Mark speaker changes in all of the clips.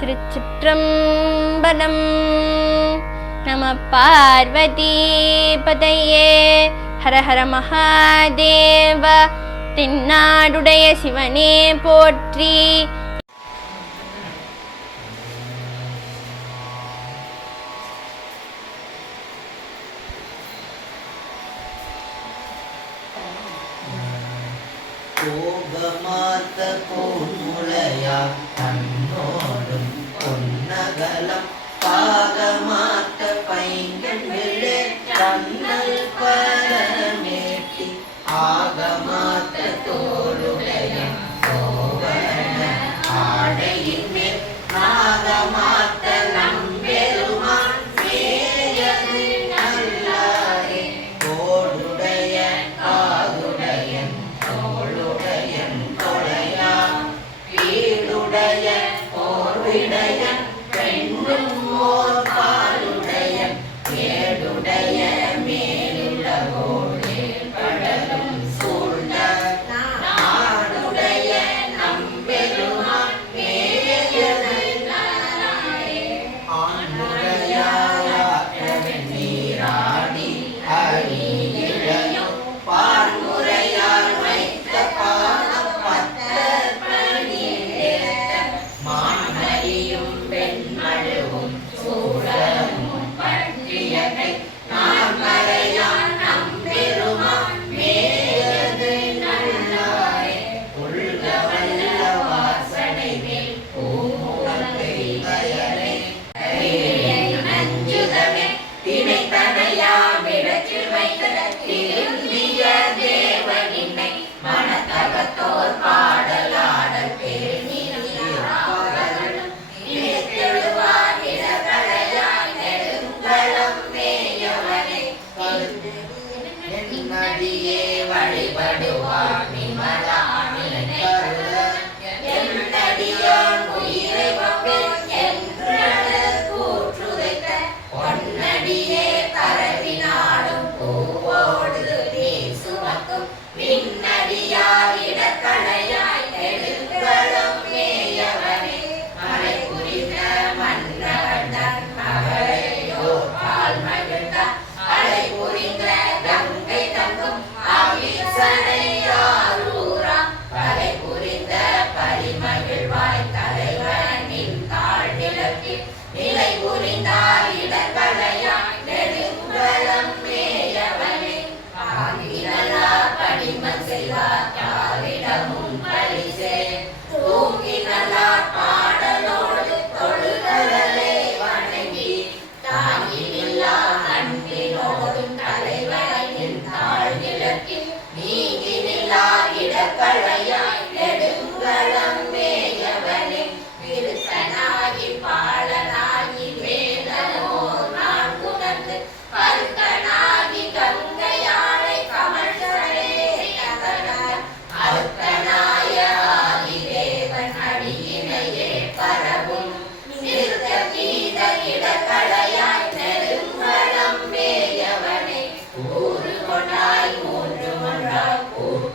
Speaker 1: திருச்சிற்றம்பலம். நம பார்வதி பதையே ஹரஹர மகாதேவ தென்னாடுடைய சிவனே போற்றி.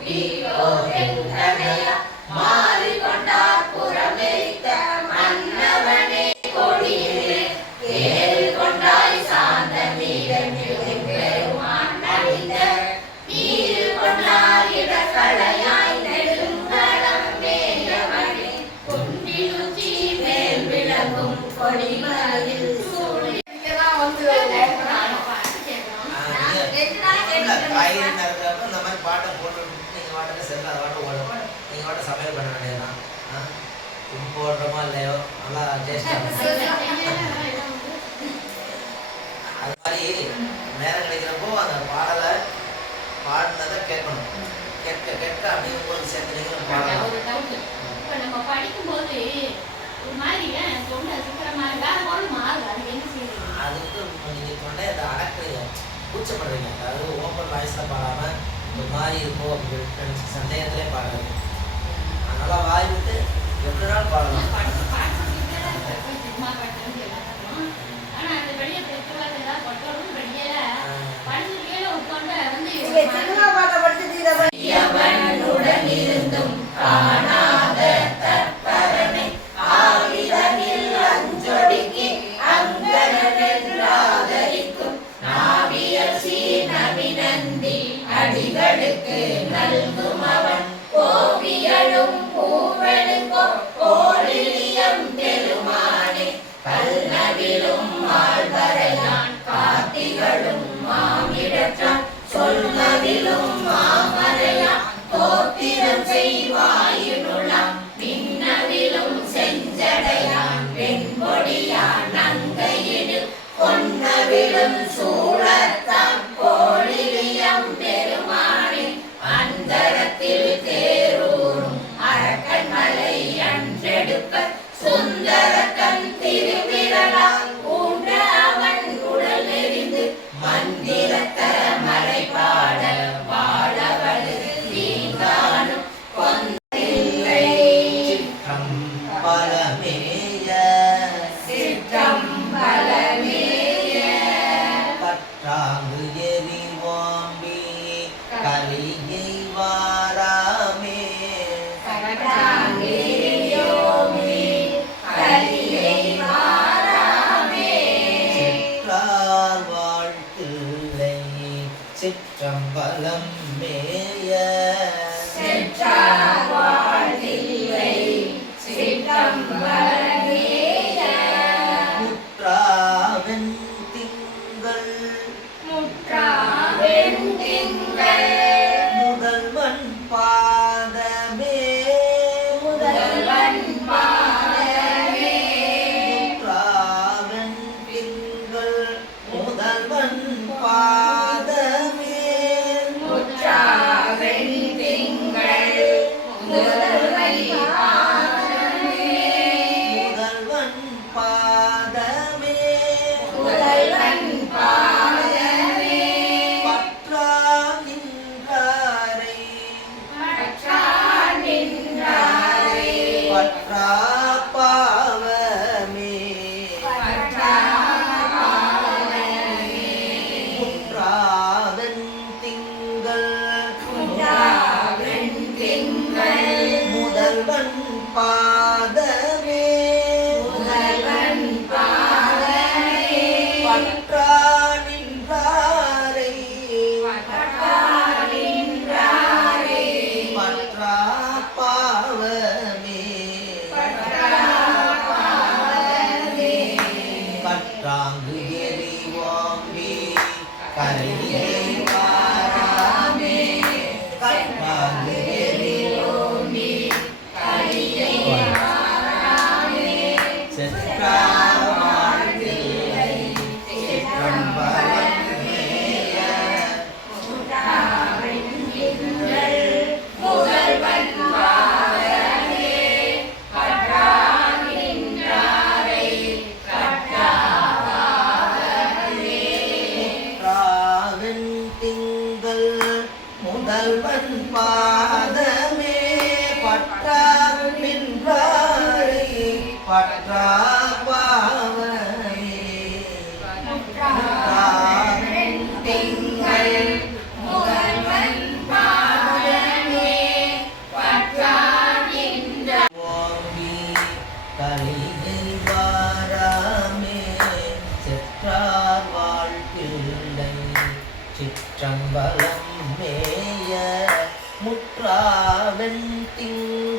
Speaker 2: be போடுறோமோ இல்லையோ நல்லா அது மாதிரி நேரம் கிடைக்கிறப்போ அந்த பாடலை பாடினதை கேட்கணும். கேட்க கேட்க அப்படியே போது சேர்ந்து நீங்களும் பாடலாம்.
Speaker 3: அது என்ன செய்யுது?
Speaker 2: அது வந்து நீங்கள் தொண்டை அதை அடக்குறீங்க கூச்சப்படுறீங்க. அதாவது ஓப்பன் வாய்ஸில் மாதிரி இருக்கும் அப்படின்னு சந்தேகத்திலே பாடுறது. அதனால் வாய் விட்டு எத்தனால் பாடலாம்
Speaker 3: திருவிழா பாட்டை
Speaker 2: படிச்சு
Speaker 1: தீரவன் உடன் இரு
Speaker 2: মোল্লা বিলম্ব செம்பலம் மேய செற்றாவாழ்வில்லை
Speaker 1: சித்தம்பரம்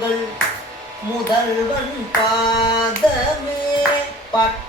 Speaker 1: புகழ்
Speaker 2: முதல்வன் பாதமே. பட்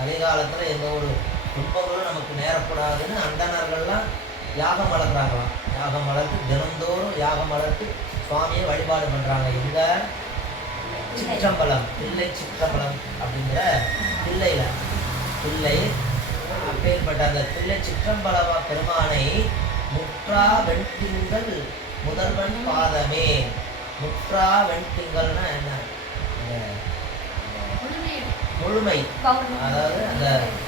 Speaker 2: கலிகாலத்தில் எந்த ஒரு துன்பங்களும் நமக்கு நேரக்கூடாதுன்னு அண்டனர்கள்லாம் யாகம் வளர்க்குறாங்களாம் யாகம் வளர்த்து தினந்தோறும் யாகம் வளர்த்து சுவாமியை வழிபாடு பண்ணுறாங்க இந்த சிற்றம்பலம் பிள்ளை சிற்றம்பலம் அப்படிங்கிற பிள்ளையில் பிள்ளை அப்பேற்பட்ட அந்த பிள்ளை சிற்றம்பலமா பெருமானை முற்றா வெண்திங்கள் முதல்வன் பாதமே. முற்றா வெண்திங்கள்னா என்ன? முழுமை. அதாவது அந்த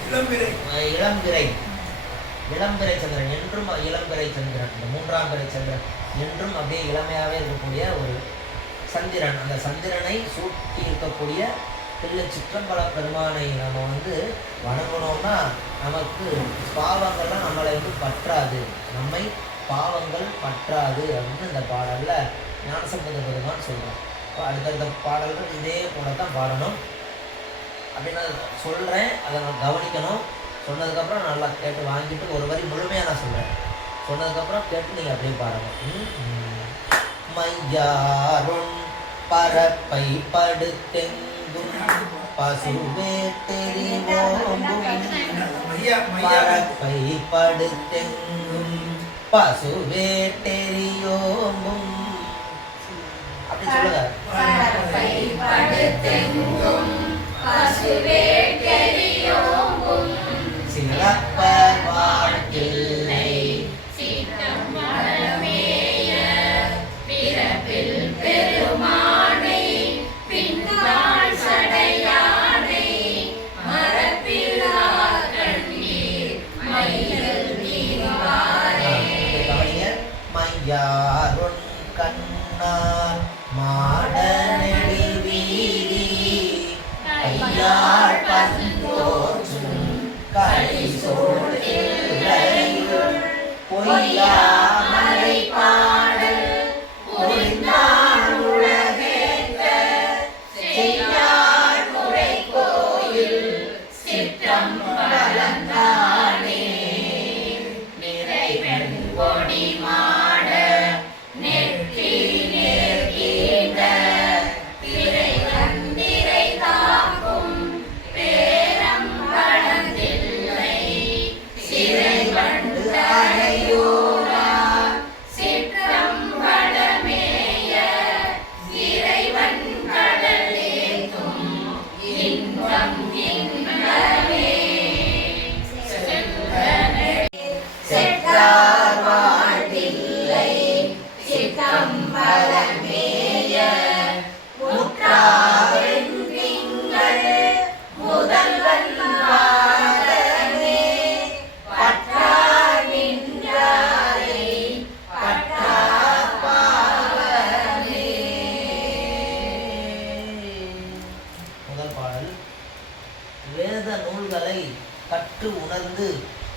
Speaker 2: இளம்பிறை. இளம்பிறை. சந்திரன். என்றும் இளம்பிறை சந்திரன். இந்த மூன்றாம் பிறை சந்திரன். என்றும் அப்படியே இளமையாகவே இருக்கக்கூடிய ஒரு சந்திரன். அந்த சந்திரனை சூட்டி இருக்கக்கூடிய பிள்ளை சிற்றம்பல பெருமானை நம்ம வந்து வணங்கணும்னா நமக்கு பாவங்கள்லாம் நம்மளை வந்து பற்றாது. நம்மை பாவங்கள் பற்றாது அப்படின்னு இந்த பாடலில் ஞானசம்பந்த பெருமான் சொல்கிறோம் அடுத்தடுத்த பாடல்கள் இதே போல தான் பாடணும். அப்படின்னு நான் சொல்கிறேன் அதை நான் கவனிக்கணும். சொன்னதுக்கப்புறம் நல்லா கேட்டு வாங்கிட்டு ஒரு வரி முழுமையாக நான் சொல்கிறேன் சொன்னதுக்கப்புறம் கேட்டு நீங்கள் அப்படியே பாருங்க. ம், ம். மையாருண் பரப்பை படுத்தெங்கும் பசுவே
Speaker 4: மையா
Speaker 2: பரப்பை படுத்தெங்கும் பசுவே தெரியோம்பும் அப்படி சொல்லுங்க.
Speaker 1: பரப்பை படுத்தெங்கும் பசுவேட்டெரியோம்பும்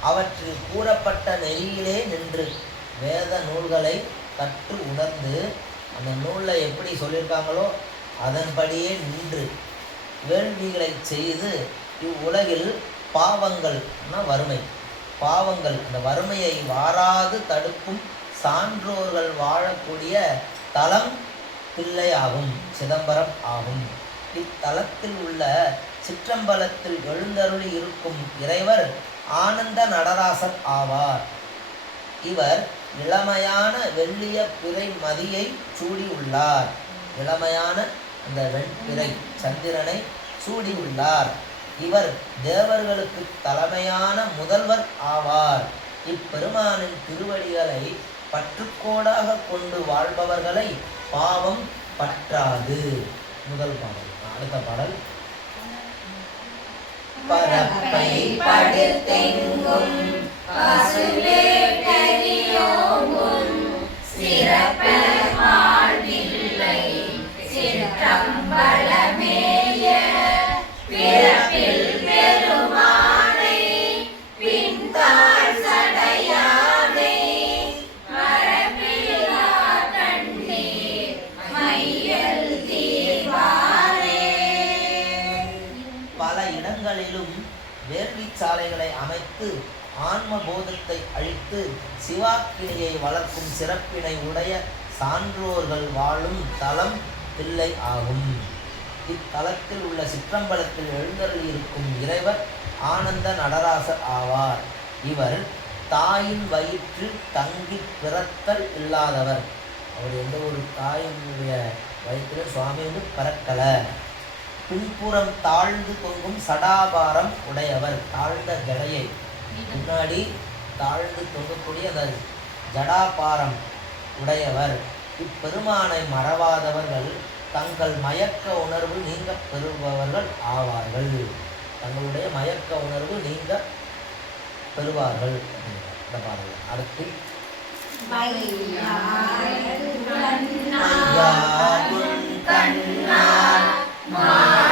Speaker 2: அவற்றில் கூறப்பட்ட நெறியிலே நின்று வேத நூல்களை கற்று உணர்ந்து அந்த நூலில் எப்படி சொல்லியிருக்காங்களோ அதன்படியே நின்று வேள்விகளை செய்து இவ்வுலகில் பாவங்கள்னா வறுமை. பாவங்கள் அந்த வறுமையை வாராது தடுக்கும் சான்றோர்கள் வாழக்கூடிய தலம் பிள்ளை ஆகும் சிதம்பரம் ஆகும். இத்தலத்தில் உள்ள சிற்றம்பலத்தில் எழுந்தருளி இருக்கும் இறைவர் ஆனந்த நடராசர் ஆவார். இவர் இளமையான வெள்ளிய பிறை மதியை சூடியுள்ளார். இளமையான அந்த வெண்பிறை சந்திரனை சூடியுள்ளார். இவர் தேவர்களுக்கு தலைமையான முதல்வர் ஆவார். இப்பெருமானின் திருவடிகளை பற்றுக்கோடாக கொண்டு வாழ்பவர்களை பாவம் பற்றாது. முதல் பாடல். அடுத்த பாடல். பரப்பை
Speaker 1: படுத்தெங்கும். பசுவேட்டரியோமும் சிறப்பு வாழ்வில்லை
Speaker 2: சிற்றம்பள அமைத்து ஆன்ம போதத்தை அழித்து சிவாக்கினியை வளர்க்கும் சிறப்பினை உடைய சான்றோர்கள் வாழும் தலம் தில்லை ஆகும். இத்தலத்தில் உள்ள சிற்றம்பலத்தில் எழுந்தருள் இருக்கும் இறைவர் ஆனந்த நடராசர் ஆவார். இவர் தாயின் வயிற்றில் தங்கி பிறத்தல் இல்லாதவர். அவர் எந்த ஒரு தாயினுடைய வயிற்றில் சுவாமி வந்து பிறக்கலை. பின்புறம் தாழ்ந்து தொங்கும் சடாபாரம் உடையவர். தாழ்ந்த ஜடையை. முன்னாடி தாழ்ந்து தொங்கக்கூடிய அந்த ஜடாபாரம் உடையவர். இப்பெருமானை மறவாதவர்கள் தங்கள் மயக்க உணர்வு நீங்க பெறுபவர்கள் ஆவார்கள். தங்களுடைய மயக்க உணர்வு நீங்க பெறுவார்கள். இந்த பாடல். அடுத்து. ஐயாவுன் Мама.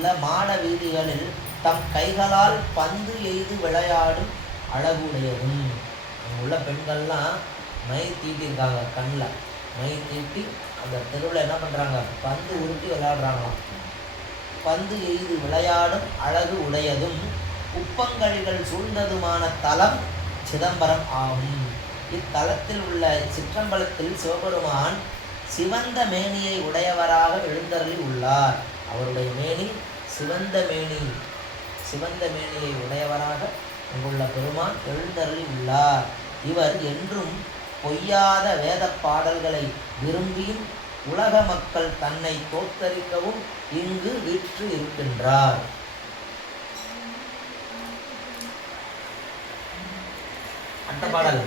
Speaker 2: உள்ள மாட வீதிகளில் தம் கைகளால் பந்து எய்து விளையாடும் அழகுடையதும். அங்கே உள்ள பெண்கள்லாம் மை தீட்டியிருக்காங்க கண்ணில் மை தீட்டி அந்த தெருவில் என்ன பண்ணுறாங்க பந்து உருட்டி விளையாடுறாங்களாம். பந்து எய்து விளையாடும் அழகு உடையதும் உப்பங்கழிகள் சூழ்ந்ததுமான தலம் சிதம்பரம் ஆகும். இத்தலத்தில் உள்ள சிற்றம்பலத்தில் சிவபெருமான் சிவந்த மேனியை உடையவராக எழுந்தருளி உள்ளார். அவருடைய மேனி சிவந்த மேனி சிவந்த மேனியை உடையவராக இங்குள்ள பெருமான் எழுந்தருளி உள்ளார். இவர் என்றும் பொய்யாத வேத பாடல்களை விரும்பியும் உலக மக்கள் தன்னை தோத்தரிக்கவும் இங்கு வீற்று இருக்கின்றார். அடுத்த பாடல்.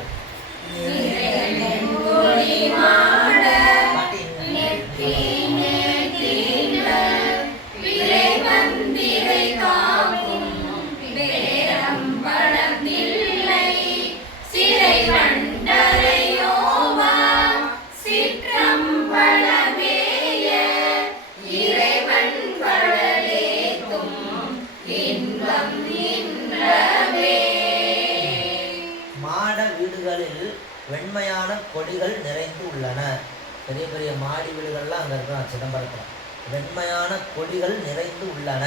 Speaker 2: பெரிய பெரிய மாடி வீடுகள்லாம் அங்கே இருக்கலாம் சிதம்பரத்தில். வெண்மையான கொடிகள் நிறைந்து உள்ளன.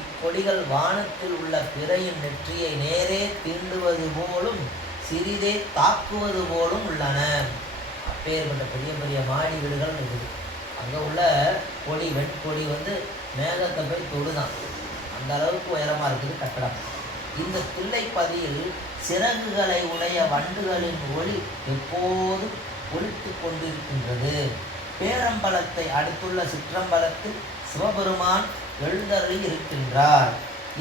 Speaker 2: இக்கொடிகள் வானத்தில் உள்ள பிறையின் நெற்றியை நேரே தீண்டுவது போலும் சிறிதே தாக்குவது போலும் உள்ளன. அப்பேற்பட்ட பெரிய பெரிய மாடி வீடுகள் இருக்குது. அங்கே உள்ள கொடி வெண்கொடி வந்து மேகத்தை போய் தொடுதான். அந்த அளவுக்கு உயரமாக இருக்குது கட்டடம். இந்த தில்லைப்பதியில் சிறகுகளை உடைய வண்டுகளின் ஒளி எப்போதும் ஒழித்து கொண்டிருக்கின்றது. பேரம்பலத்தை அடுத்துள்ள சிற்றம்பலத்தில் சிவபெருமான் எழுந்தருளி இருக்கின்றார்.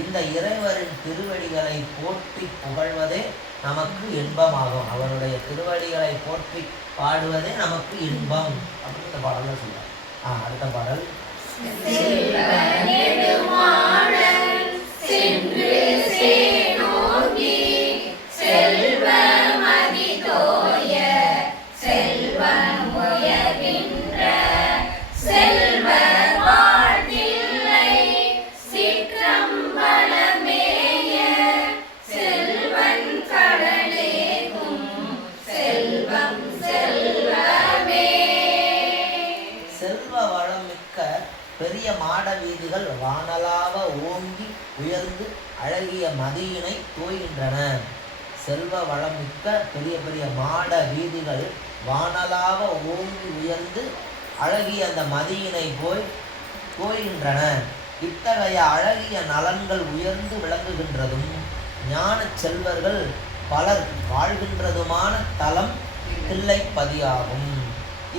Speaker 2: இந்த இறைவரின் திருவடிகளை போற்றி புகழ்வதே நமக்கு இன்பமாகும். அவருடைய திருவடிகளை போற்றி பாடுவதே நமக்கு இன்பம். அப்படின்னு இந்த பாடல்ல சொல்றார். ஆ அடுத்த பாடல்.
Speaker 1: சென்று
Speaker 2: மதியினை தூய்கின்றன. செல்வ வளமிக்க மிக்க பெரிய பெரிய மாட வீதிகள் வானலாக ஓங்கி உயர்ந்து அழகிய அந்த மதியினை போய் தோய்கின்றன. இத்தகைய அழகிய நலன்கள் உயர்ந்து விளங்குகின்றதும் ஞான செல்வர்கள் பலர் வாழ்கின்றதுமான தலம் தில்லைப்பதியாகும்.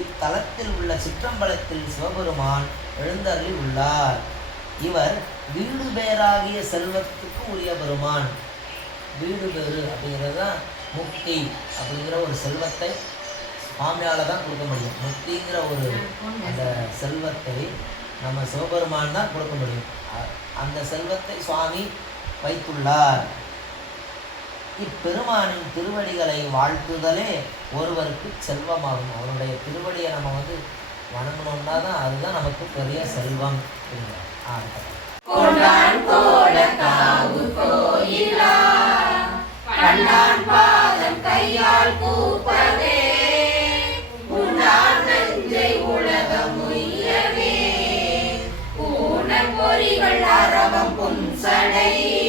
Speaker 2: இத்தலத்தில் உள்ள சிற்றம்பலத்தில் சிவபெருமான் எழுந்தருளி உள்ளார். இவர் வீடு பேராகிய செல்வத்துக்கு உரிய பெருமான். வீடு பேரு அப்படிங்கிறது தான் முக்தி அப்படிங்கிற ஒரு செல்வத்தை சுவாமியால தான் கொடுக்க முடியும். முக்திங்கிற ஒரு அந்த செல்வத்தை நம்ம சிவபெருமான் தான் கொடுக்க முடியும். அந்த செல்வத்தை சுவாமி வைத்துள்ளார். இப்பெருமானின் திருவடிகளை வாழ்த்துதலே ஒருவருக்கு செல்வமாகும். அவருடைய திருவடியை நம்ம வந்து வணங்கணும்னா தான் அதுதான் நமக்கு பெரிய செல்வம். அப்படிங்கிறார். ஆ, அடுத்தது.
Speaker 1: கொண்டான் கோல காவு கோயிலா. கண்டான் பாதம் கையால் கூப்பவே. உண்டான் நஞ்சை உலகம் உய்யவே. பூன பொறிகள் அரவம் புன்சடை.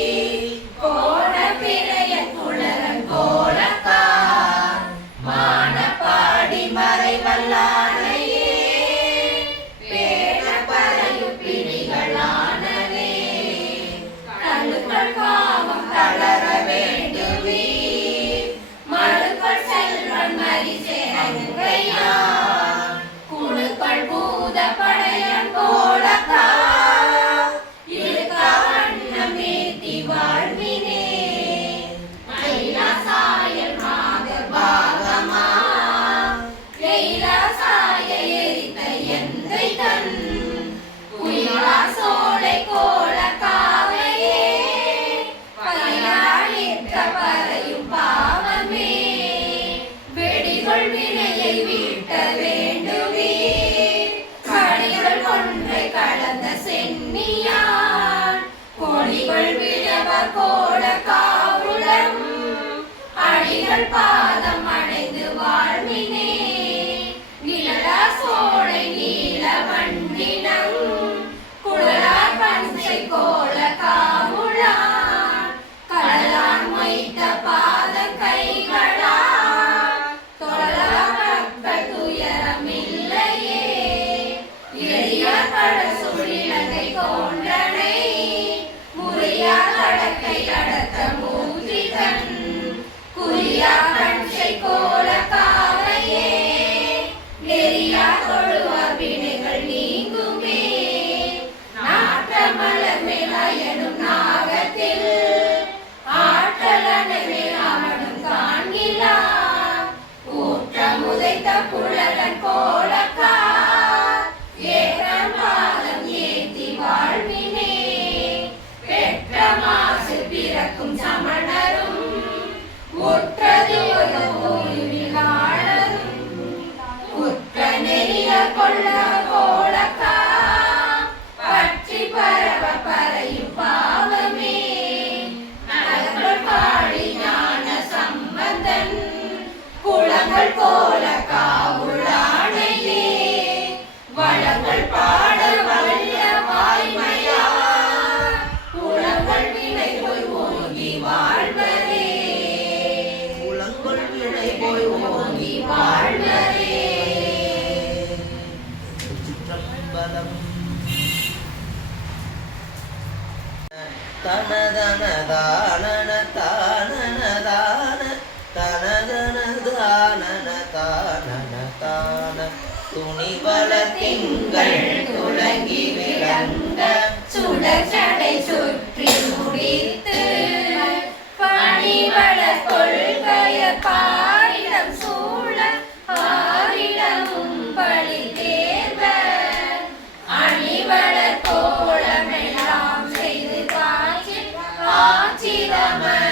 Speaker 1: el Padre. துணிபல திங்கள் துளங்கி விளந்த
Speaker 5: சுடர்ச்சடை சுற்றி முடித்து பணிவள கொள்கைய பாரிடம் சூழ ஆரிடமும் பழி தேர்வ. அணிவள கோலமெல்லாம் செய்து காட்சி
Speaker 1: ஆச்சிரமன்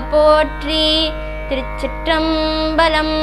Speaker 1: போற்றி திருச்சிற்றம்பலம்.